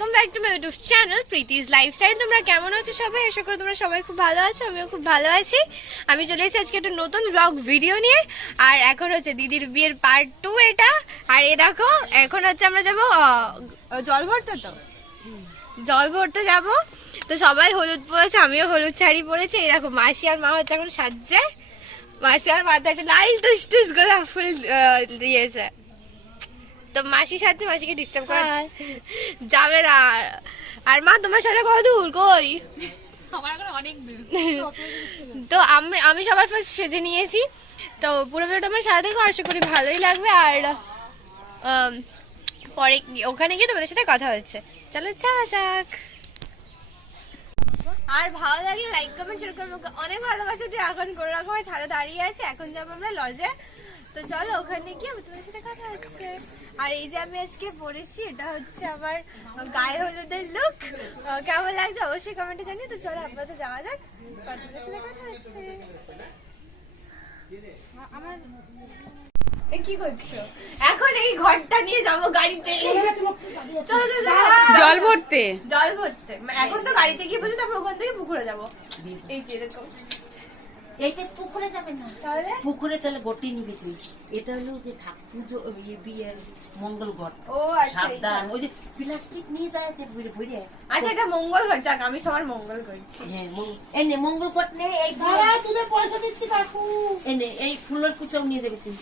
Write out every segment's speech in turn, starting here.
Welcome back to my YouTube channel Preeti's lifestyle. তোমরা কেমন আছো সবাই? আশা করি তোমরা সবাই খুব ভালো আছো, আমিও খুব ভালো আছি। আমি চলে এসেছি আজকে একটা নতুন ব্লগ ভিডিও নিয়ে। আর এখন হচ্ছে দিদির বিয়ের পার্ট 2 এটা। আর এ দেখো এখন হচ্ছে আমরা যাবো জল ভরতে, জল ভরতে যাবো। তো সবাই হলুদ পরেছে, আমিও হলুদ শাড়ি পরেছি। এই দেখো মাসি আর মা হচ্ছে এখন সাজছে। মাসি আর মাথায় একটা লাল টুস টুস গোলাপ ফুল দিয়েছে। তো মাসি সাথে মাসিকে ডিস্টার্ব করা যাবে না। আর মা তোমার সাথে কত দূর কই? তো আমি সবার ফার্স্ট সেজে নিয়েছি। তো পুরো ভিডিওটা আমার সাথে দেখো, আশা করি ভালোই লাগবে। আর পরে ওখানে গিয়ে তোমাদের সাথে কথা হচ্ছে। চলো যাওয়া যাক। আর ভালো লাগলে লাইক কমেন্ট শেয়ার করবো। অনেক ভালোবাসে যে এখন কোনো রকম ছাদে দাঁড়িয়ে আছে। এখন যাবো আমরা লজে। তো চলো ওখানে গিয়ে তোমার সাথে কথা হচ্ছে। আর এই যে আমি আজকে পরেছি, এটা হচ্ছে আমার গায়ে হলুদের লুক। কেমন লাগছে অবশ্যই কমেন্টে জানিয়ে। তো চলো আপনাদের যাওয়া যাক, তোমাদের সাথে কথা হচ্ছে। আমার কি করছো? এখন এই ঘরটা নিয়ে যাবো গাড়িতে। জল ভরতে এখন তো গাড়িতে গিয়ে বলছি, তারপর ওখান থেকে পুকুরে যাবো। এই যে এরকম। এইটা পুকুরে যাবে না, তাহলে পুকুরে চলে গটি নিবি তুই। এটা হলো যে পুজো বিয়ের মঙ্গল ঘট। ও আচ্ছা, সাবধান, ওই যে প্লাস্টিক নিয়ে যায় যে ভরে। আচ্ছা এটা মঙ্গল ঘর। যাক আমি সবার মঙ্গল করছি। হ্যাঁ এনে মঙ্গল ঘট নে। এই তোদের পয়সা দিচ্ছি কাকু। এনে এই ফুলের কুচাও নিয়ে যাবে তুই।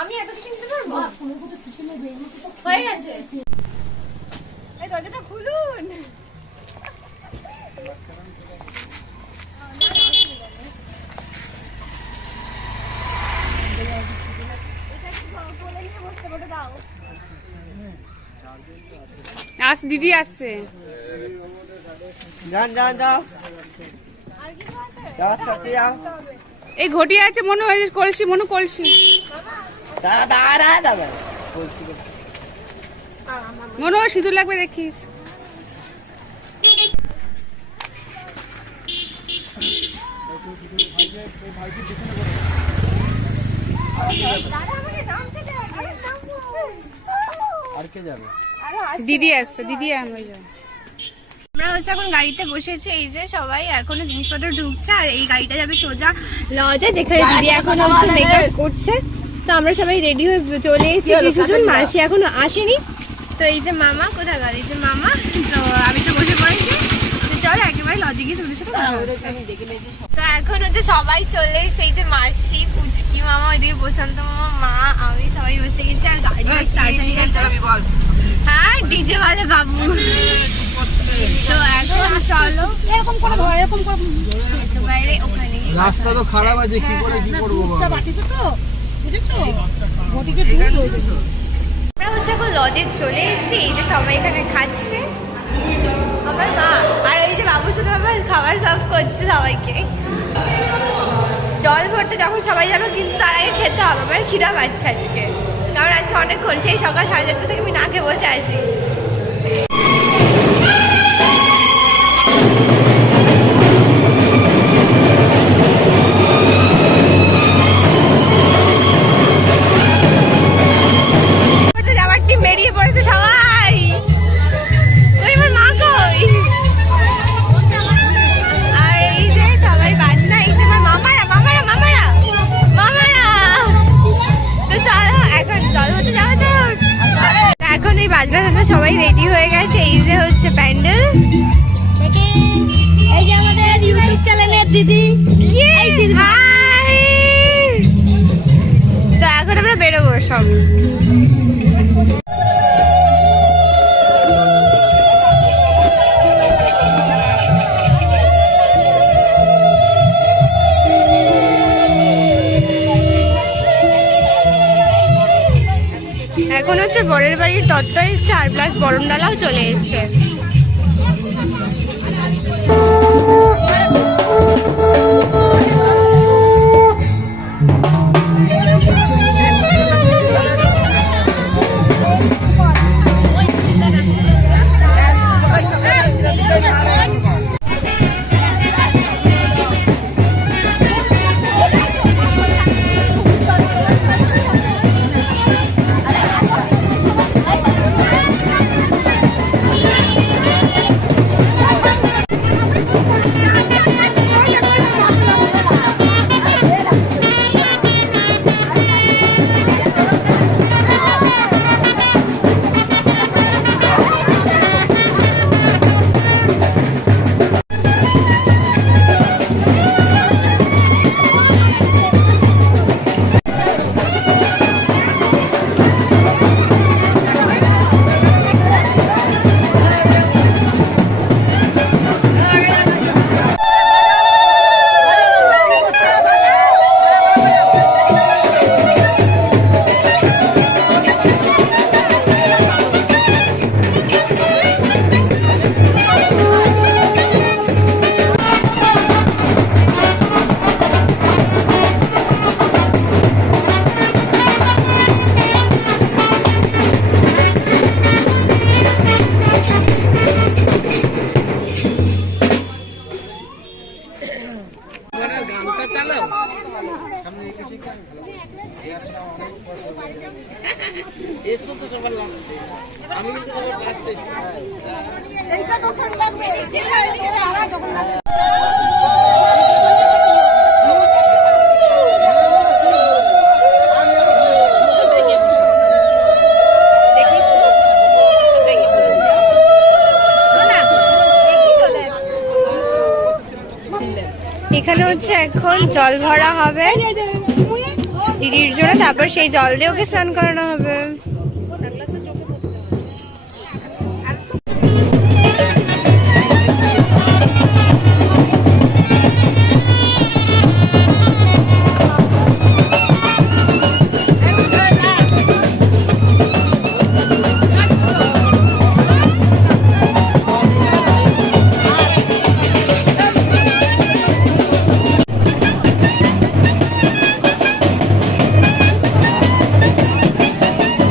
আমি এত কিছু নিতে পারবো? ফুলের কুচা কিছু নেবে, হয়ে গেছে। এই দরজাটা খুলুন। আস দিদি আসছে। এই ঘটি আছে মনে হয়, কলসি মনে কলসি মনে হয় সিঁদুর লাগবে, দেখিস। দিদি আসছে, দিদি আমরা যাবো। আমরা হচ্ছে এখন গাড়িতে বসেছি। এই যে সবাই এখনো জিনিসপত্র ঢুকছে। আর এই গাড়িটা যাবে সোজা লজে, যেখানে দিদি এখন হচ্ছে মেকআপ করছে। তো আমরা সবাই রেডি হয়ে চলে এসেছি। কিছুজন মাসি এখনো আসেনি। তো এই যে মামা কোথায় গেল? এই যে মামা। তো আমি তো বসে পড়েছি। তো চলো একেবারে লজে গিয়ে তোমাদের সাথে কথা হচ্ছে। তো এখন হচ্ছে সবাই চলে এসেছে। এই যে মাসি, পুচকি মামা, ওইদিকে প্রশান্ত মামা, মা, আমি সবাই বসে গেছি। আর গাড়ি স্টার্ট হয়ে গেছে। হ্যাঁ ডিজে বাজে বাবু। তো এখন চলো এরকম করে ধর, এরকম করে একেবারে ওখানে। রাস্তা তো খারাপ আছে, কি করে কি করবো? বাটিতে তো বুঝেছো, ঘটিকে দুধ হয়ে যাবে। আমরা হচ্ছে এখন লজে চলে এসেছি। এই যে সবাই এখানে খাচ্ছে। আমার মা আর এই যে বাবু শুধু আমার খাবার সার্ভ করছে সবাইকে। জল ভরতে যখন সবাই যাবে, কিন্তু তার আগে খেতে হবে। আমার খিদা পাচ্ছে আজকে, কারণ আজকে অনেকক্ষণ, সেই সকাল 4:30 থেকে আমি না খেয়ে বসে আছি। যাওয়ার টিম বেরিয়ে পড়েছে সবাই। কই আমার মা কই? আর এই যে সবাই বাজনা। এই যে আমার মামারা মামারা মামারা মামারা। তো চলো এখন জল হতে যাওয়া যাক। এখন এই বাজনা টাজনা সবাই রেডি হয়ে গেছে। এই যে হচ্ছে প্যান্ডেল। এই যে আমাদের ইউটিউব চ্যানেলের দিদি। হাই। তো এখন আমরা বেরোবো সব। এখন হচ্ছে বরের বাড়ির তত্ত্ব এসছে, আর প্লাস বরণডালাও চলে এসছে। এখানে হচ্ছে এখন জল ভরা হবে দিদির জন্য, তারপর সেই জল দিয়ে ওকে স্নান করানো হবে।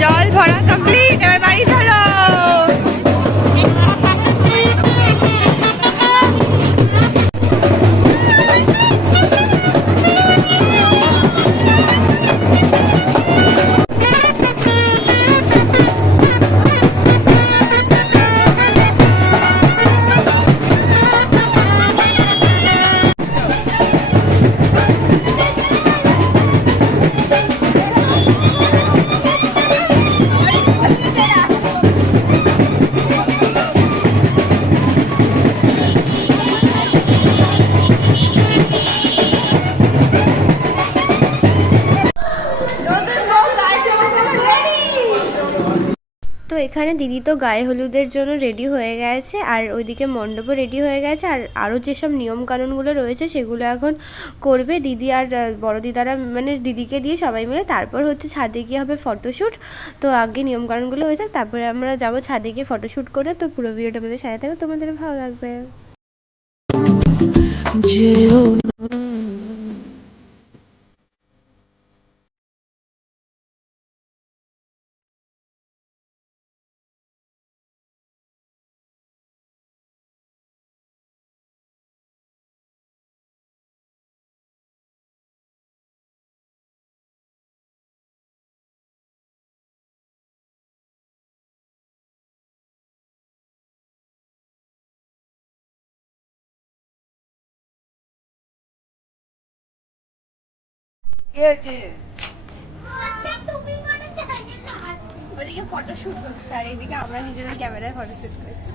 জল ভরা কমপ্লিট, এবার বাড়ি চলো। তো এখানে দিদি তো গায়ে হলুদের জন্য রেডি হয়ে গেছে, আর ওইদিকে মণ্ডপও রেডি হয়ে গেছে, আর আরও যেসব নিয়মকানুনগুলো রয়েছে সেগুলো এখন করবে দিদি আর বড় দিদারা, মানে দিদিকে দিয়ে সবাই মিলে। তারপর হচ্ছে ছাদে গিয়ে হবে ফটোশ্যুট। তো আগে নিয়মকানুনগুলো হয়েছে, তারপরে আমরা যাবো ছাদে গিয়ে ফটোশ্যুট করে। তো পুরো ভিডিওটা আমাদের সাথে থাকবে, তোমাদের ভালো লাগবে। ওদিকে ফটোশুট করছে আর এদিকে আমরা নিজেদের ক্যামেরায় ফটোশুট করছি।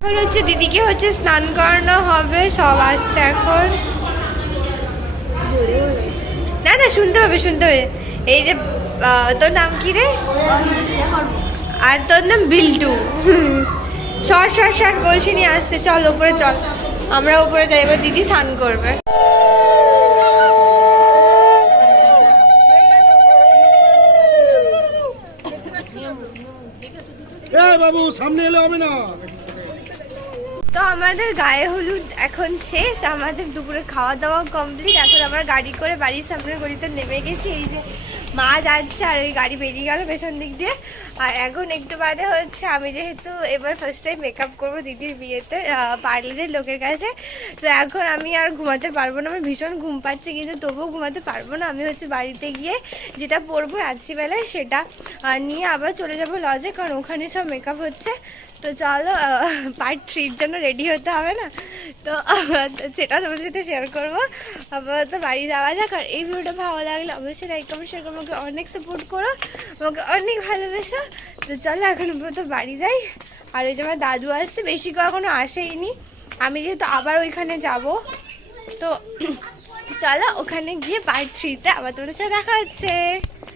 এখন হচ্ছে দিদিকে হচ্ছে স্নান করানো হবে, সব আসছে এখন। না না শুনতে হবে শুনতে হবে। এই যে তোর নাম কি রে? আর তোর নাম বিল্টু। শর্ট শর্ট শর্ট বলছি নিয়ে আসছে। চল ওপরে চল, আমরা ওপরে যাই, এবার দিদি স্নান করবে। বাবু সামনে এলে হবে না। তো আমাদের গায়ে হলুদ এখন শেষ, আমাদের দুপুরে খাওয়া দাওয়া কমপ্লিট। এখন আমরা গাড়ি করে বাড়ির সামনের গলিতে নেমে গেছি। এই যে মা যাচ্ছে আর ওই গাড়ি বেরিয়ে গেল পেছন দিক দিয়ে। আর এখন একটু বাদে হচ্ছে আমি যেহেতু এবার ফার্স্ট টাইম মেকআপ করবো দিদির বিয়েতে পার্লারের লোকের কাছে, তো এখন আমি আর ঘুমাতে পারবো না। আমার ভীষণ ঘুম পাচ্ছে কিন্তু তবুও ঘুমাতে পারবো না। আমি হচ্ছে বাড়িতে গিয়ে যেটা পরবো রাত্রিবেলায় সেটা নিয়ে আবার চলে যাবো লজে, কারণ ওখানে সব মেকআপ হচ্ছে। তো চলো পার্ট 3-র জন্য রেডি হতে হবে না, তো সেটা তোমাদের সাথে শেয়ার করবো। আবার তো বাড়ি যাওয়া যাক। আর এই ভিডিওটা ভালো লাগলে অবশ্যই লাইক কমেন্ট শেয়ার করো, আমাকে অনেক সাপোর্ট করো, আমাকে অনেক ভালোবাসো। তো চলো এখন তো বাড়ি যাই। আর ওই যে আমার দাদু আসছে, বেশি করে এখনো আসেইনি। আমি যেহেতু আবার ওইখানে যাব, তো চলো ওখানে গিয়ে পার্ট 3-তে আবার তোমাদের সাথে দেখা হচ্ছে।